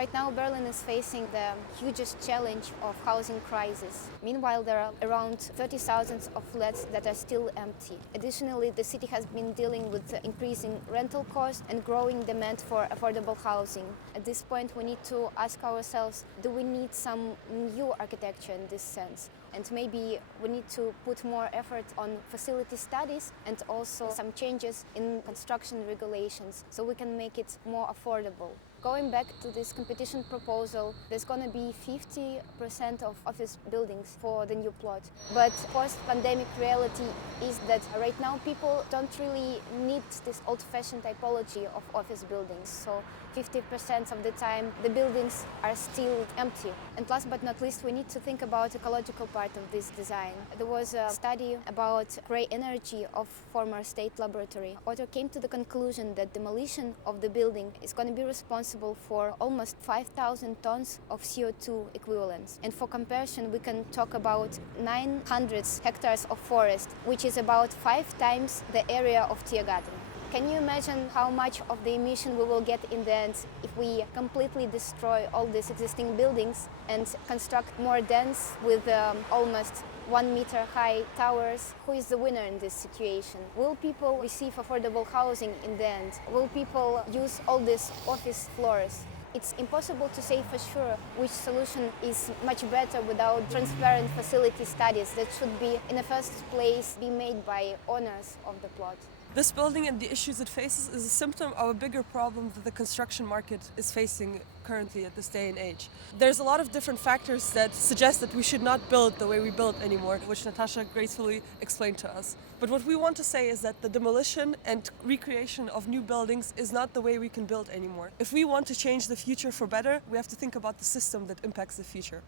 Right now, Berlin is facing the hugest challenge of housing crisis. Meanwhile, there are around 30,000 of flats that are still empty. Additionally, the city has been dealing with increasing rental costs and growing demand for affordable housing. At this point, we need to ask ourselves, do we need some new architecture in this sense? And maybe we need to put more effort on facility studies and also some changes in construction regulations so we can make it more affordable. Going back to this competition proposal, there's going to be 50% of office buildings for the new plot. But post-pandemic reality is that right now people don't really need this old-fashioned typology of office buildings. So 50% of the time the buildings are still empty. And last but not least, we need to think about the ecological part of this design. There was a study about grey energy of former state laboratory. Author came to the conclusion that demolition of the building is going to be responsible for almost 5,000 tons of CO2 equivalents. And for comparison, we can talk about 900 hectares of forest, which is about 5 times the area of Tiergarten. Can you imagine how much of the emission we will get in the end if we completely destroy all these existing buildings and construct more dense with almost 1 meter high towers? Who is the winner in this situation? Will people receive affordable housing in the end? Will people use all these office floors? It's impossible to say for sure which solution is much better without transparent facility studies that should be, in the first place, be made by owners of the plot. This building and the issues it faces is a symptom of a bigger problem that the construction market is facing currently at this day and age. There's a lot of different factors that suggest that we should not build the way we build anymore, which Natasha gracefully explained to us. But what we want to say is that the demolition and recreation of new buildings is not the way we can build anymore. If we want to change the future for better, we have to think about the system that impacts the future.